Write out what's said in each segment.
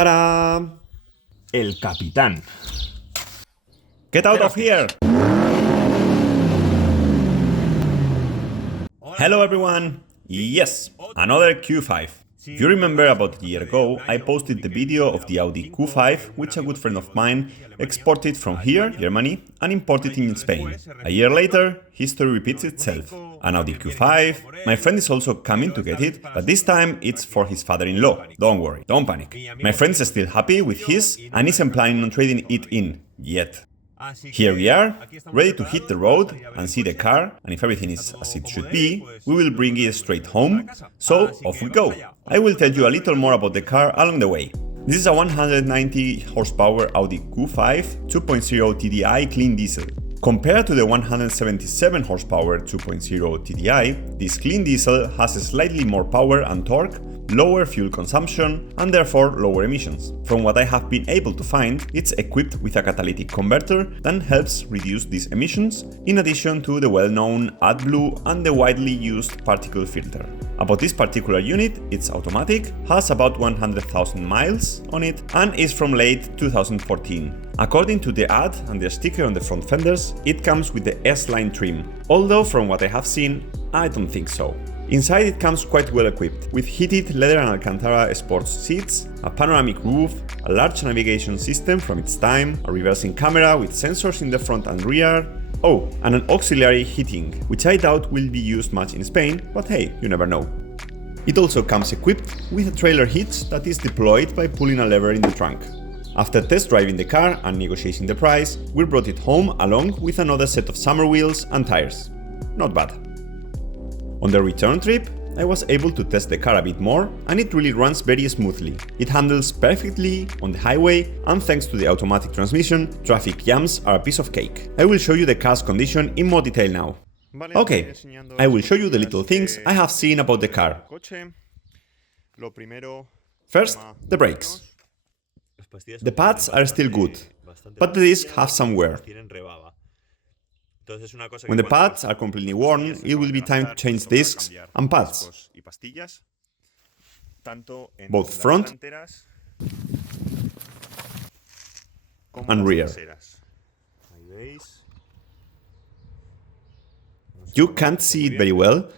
¡Tada! El capitán. Get out of here! Hello everyone! Yes, another Q5. If you remember, about a year ago, I posted the video of the Audi Q5, which a good friend of mine exported from here, Germany, and imported in Spain. A year later, history repeats itself. An Audi Q5, my friend is also coming to get it, but this time it's for his father-in-law. Don't worry, don't panic. My friend is still happy with his and isn't planning on trading it in, yet. Here we are, ready to hit the road and see the car, and if everything is as it should be, we will bring it straight home, so off we go. I will tell you a little more about the car along the way. This is a 190 horsepower Audi Q5 2.0 TDI clean diesel. Compared to the 177 horsepower 2.0 TDI, this clean diesel has slightly more power and torque, lower fuel consumption, and therefore lower emissions. From what I have been able to find, it's equipped with a catalytic converter that helps reduce these emissions, in addition to the well-known AdBlue and the widely used particle filter. About this particular unit, it's automatic, has about 100,000 miles on it, and is from late 2014. According to the ad and the sticker on the front fenders, it comes with the S-Line trim, although from what I have seen, I don't think so. Inside it comes quite well equipped, with heated leather and Alcantara sports seats, a panoramic roof, a large navigation system from its time, a reversing camera with sensors in the front and rear, oh, and an auxiliary heating, which I doubt will be used much in Spain, but hey, you never know. It also comes equipped with a trailer hitch that is deployed by pulling a lever in the trunk. After test driving the car and negotiating the price, we brought it home along with another set of summer wheels and tires. Not bad. On the return trip, I was able to test the car a bit more, and it really runs very smoothly. It handles perfectly on the highway, and thanks to the automatic transmission, traffic jams are a piece of cake. I will show you the car's condition in more detail now. Okay, I will show you the little things I have seen about the car. First, the brakes. The pads are still good, but the discs have some wear. When the pads are completely worn, it will be time to change discs and pads, both front and rear. You can't see it very well,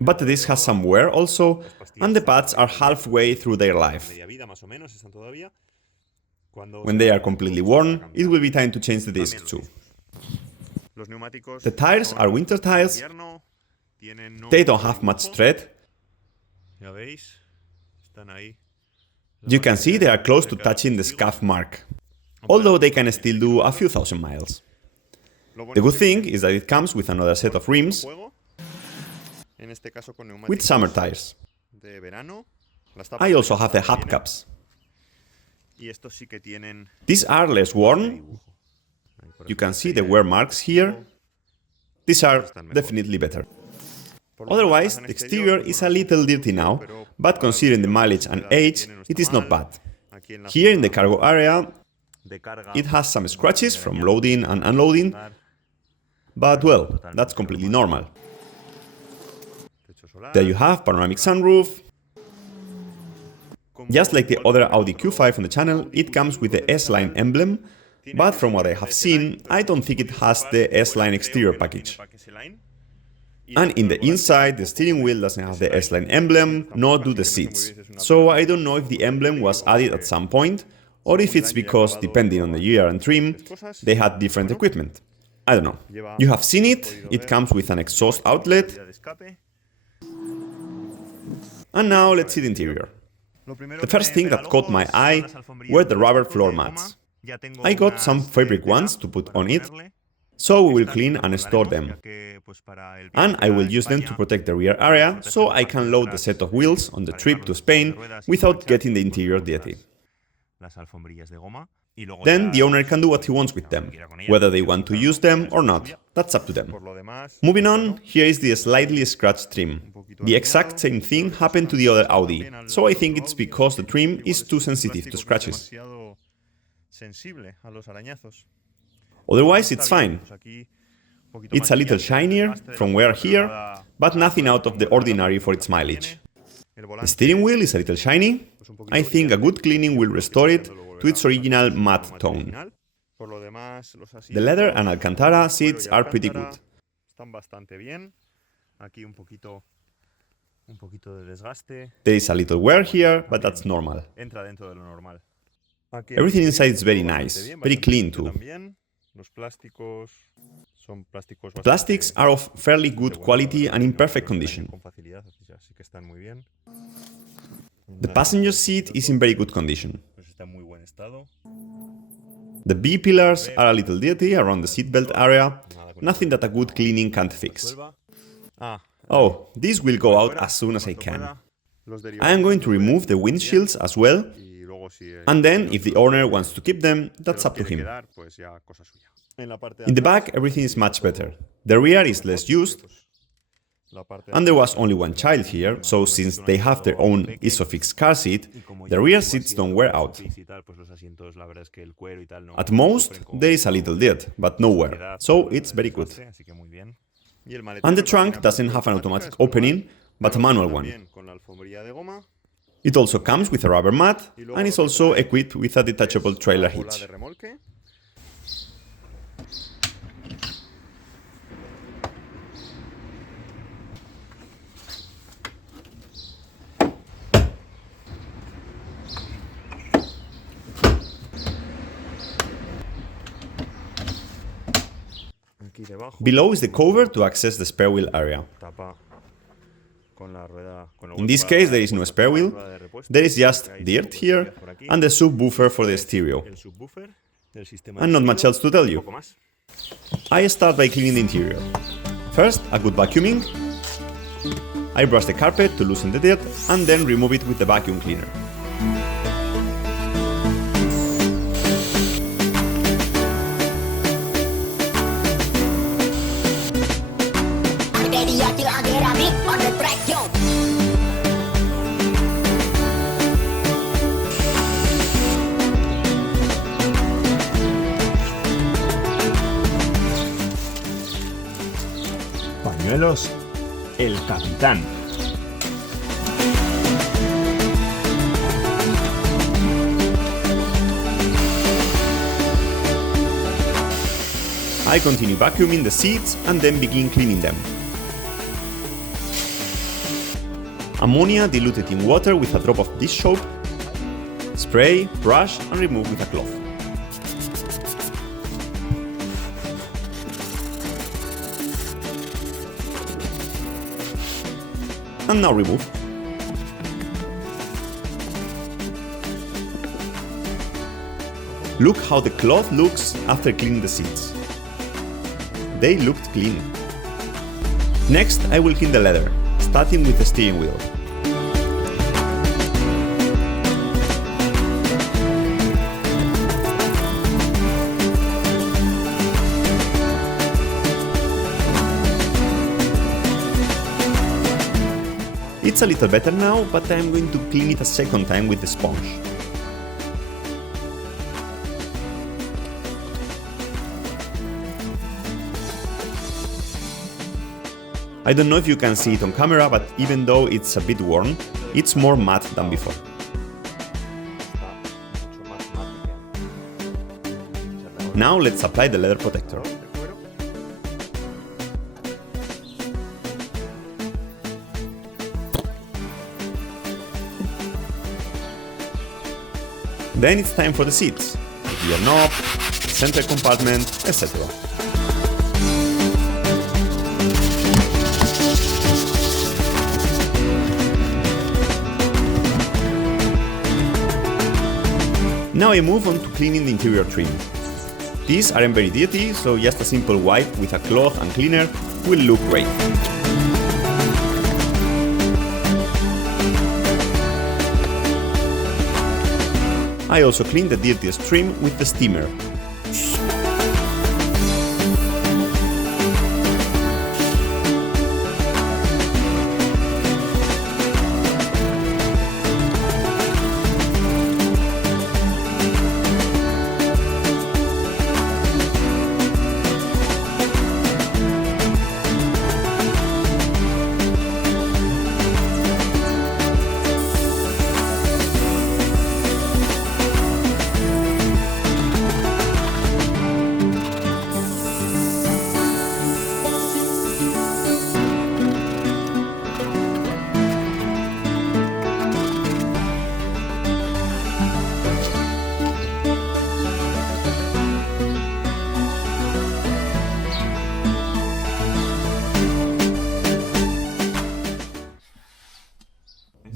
but the disc has some wear also, and the pads are halfway through their life. When they are completely worn, it will be time to change the disc too. The tires are winter tires. They don't have much tread. You can see they are close to touching the scuff mark, although they can still do a few thousand miles. The good thing is that it comes with another set of rims with summer tires. I also have the hubcaps. These are less worn. You can see the wear marks here. These are definitely better. Otherwise, the exterior is a little dirty now, but considering the mileage and age, it is not bad. Here in the cargo area, it has some scratches from loading and unloading, but well, that's completely normal. There you have panoramic sunroof. Just like the other Audi Q5 on the channel, it comes with the S-Line emblem, but from what I have seen, I don't think it has the S-Line exterior package. And in the inside, the steering wheel doesn't have the S-Line emblem, nor do the seats. So I don't know if the emblem was added at some point, or if it's because, depending on the year and trim, they had different equipment. I don't know. You have seen it, it comes with an exhaust outlet. And now let's see the interior. The first thing that caught my eye were the rubber floor mats. I got some fabric ones to put on it, so we will clean and store them. And I will use them to protect the rear area, so I can load the set of wheels on the trip to Spain without getting the interior dirty. Then the owner can do what he wants with them, whether they want to use them or not, that's up to them. Moving on, here is the slightly scratched trim. The exact same thing happened to the other Audi, so I think it's because the trim is too sensitive to scratches. Otherwise, it's fine. It's a little shinier from wear here, but nothing out of the ordinary for its mileage. The steering wheel is a little shiny. I think a good cleaning will restore it to its original matte tone. The leather and Alcantara seats are pretty good. There is a little wear here, but that's normal. Everything inside is very nice, very clean too. The plastics are of fairly good quality and in perfect condition. The passenger seat is in very good condition. The B pillars are a little dirty around the seatbelt area, nothing that a good cleaning can't fix. Oh, this will go out as soon as I can. I am going to remove the windshields as well, and then if the owner wants to keep them, that's up to him. In the back, everything is much better. The rear is less used, and there was only one child here, so since they have their own Isofix car seat, the rear seats don't wear out. At most, there is a little dirt, but no wear, so it's very good. And the trunk doesn't have an automatic opening, but a manual one. It also comes with a rubber mat, and is also equipped with a detachable trailer hitch. Below is the cover to access the spare wheel area. In this case, there is no spare wheel, there is just dirt here and the subwoofer for the stereo. And not much else to tell you. I start by cleaning the interior. First, a good vacuuming. I brush the carpet to loosen the dirt and then remove it with the vacuum cleaner. Pañuelos, el capitán. I continue vacuuming the seats and then begin cleaning them. Ammonia diluted in water with a drop of dish soap. Spray, brush and remove with a cloth. And now remove. Look how the cloth looks after cleaning the seats. They looked clean. Next, I will clean the leather, starting with the steering wheel. It's a little better now, but I'm going to clean it a second time with the sponge. I don't know if you can see it on camera, but even though it's a bit worn, it's more matte than before. Now let's apply the leather protector. Then it's time for the seats, the gear knob, the center compartment, etc. Now I move on to cleaning the interior trim. These aren't very dirty, so just a simple wipe with a cloth and cleaner will look great. I also clean the dirtiest trim with the steamer.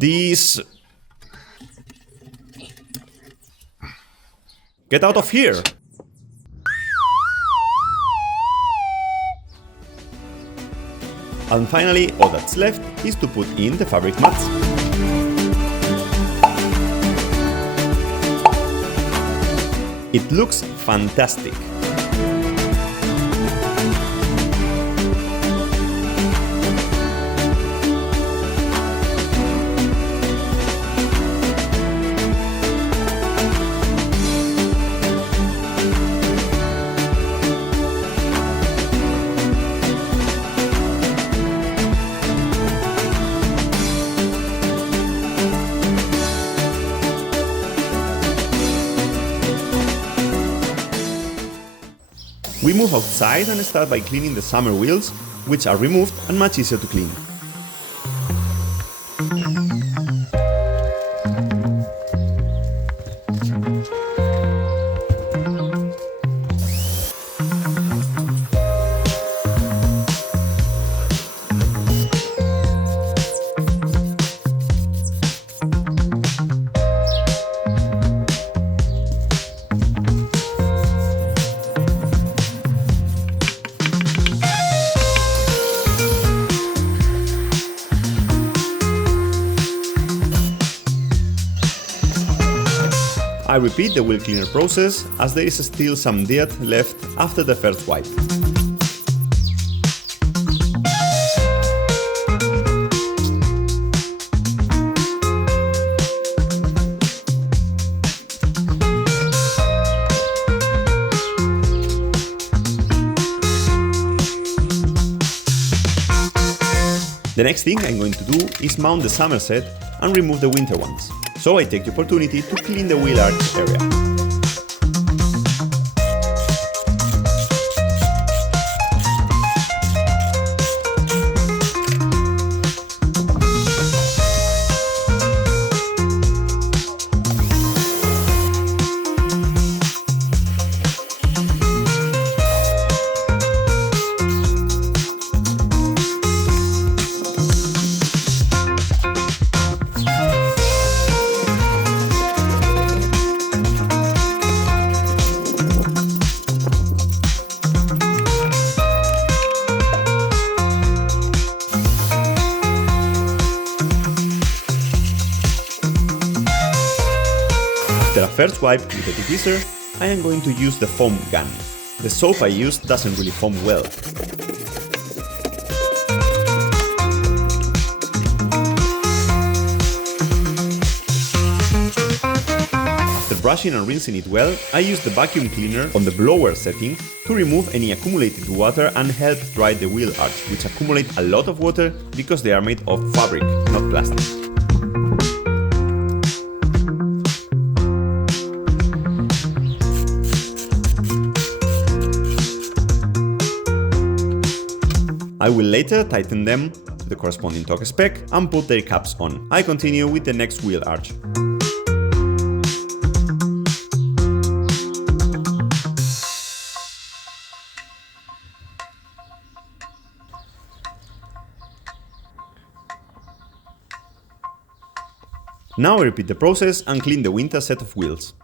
this? Get out of here! And finally, all that's left is to put in the fabric mats. It looks fantastic. We move outside and start by cleaning the summer wheels, which are removed and much easier to clean. I repeat the wheel cleaner process as there is still some dirt left after the first wipe. The next thing I'm going to do is mount the summer set and remove the winter ones. So I take the opportunity to clean the wheel arch area. After a first wipe with the degreaser, I am going to use the foam gun. The soap I used doesn't really foam well. After brushing and rinsing it well, I use the vacuum cleaner on the blower setting to remove any accumulated water and help dry the wheel arch, which accumulate a lot of water because they are made of fabric, not plastic. I will later tighten them to the corresponding torque spec and put their caps on. I continue with the next wheel arch. Now I repeat the process and clean the winter set of wheels.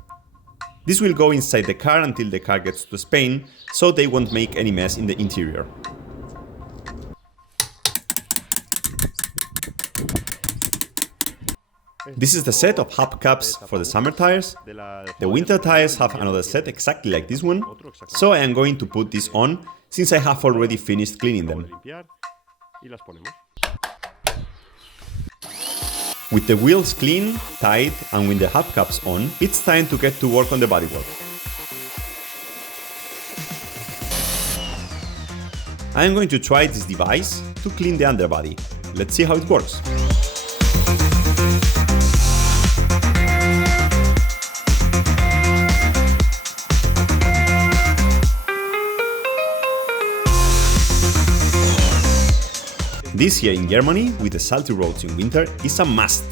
This will go inside the car until the car gets to Spain, so they won't make any mess in the interior. This is the set of hubcaps for the summer tires. The winter tires have another set exactly like this one, so I am going to put this on since I have already finished cleaning them. With the wheels clean, tight and with the hubcaps on, it's time to get to work on the bodywork. I am going to try this device to clean the underbody. Let's see how it works. This here in Germany, with the salty roads in winter, is a must.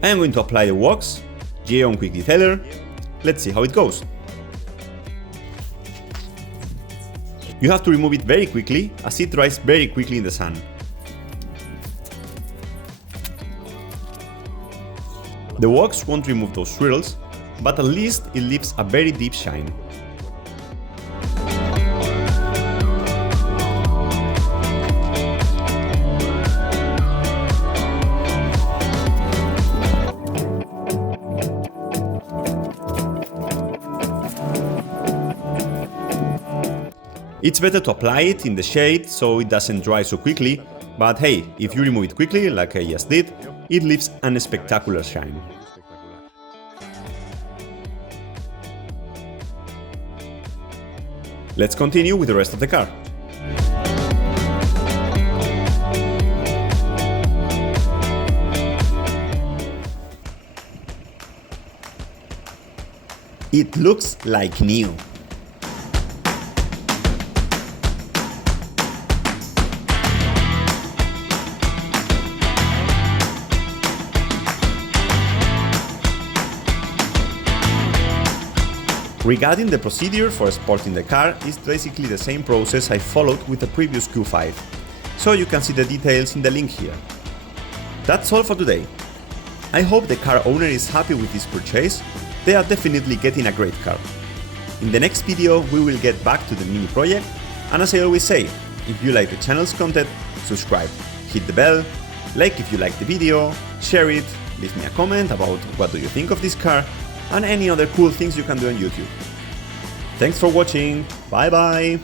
I am going to apply the wax, J on quick detailer. Let's see how it goes. You have to remove it very quickly, as it dries very quickly in the sun. The wax won't remove those swirls, but at least it leaves a very deep shine. It's better to apply it in the shade so it doesn't dry so quickly, but hey, if you remove it quickly, like I just did, it leaves a spectacular shine. Let's continue with the rest of the car. It looks like new. Regarding the procedure for sporting the car, it's basically the same process I followed with the previous Q5, so you can see the details in the link here. That's all for today. I hope the car owner is happy with this purchase. They are definitely getting a great car. In the next video we will get back to the mini project, and as I always say, if you like the channel's content, subscribe, hit the bell, like if you like the video, share it, leave me a comment about what do you think of this car, and any other cool things you can do on YouTube. Thanks for watching, bye bye!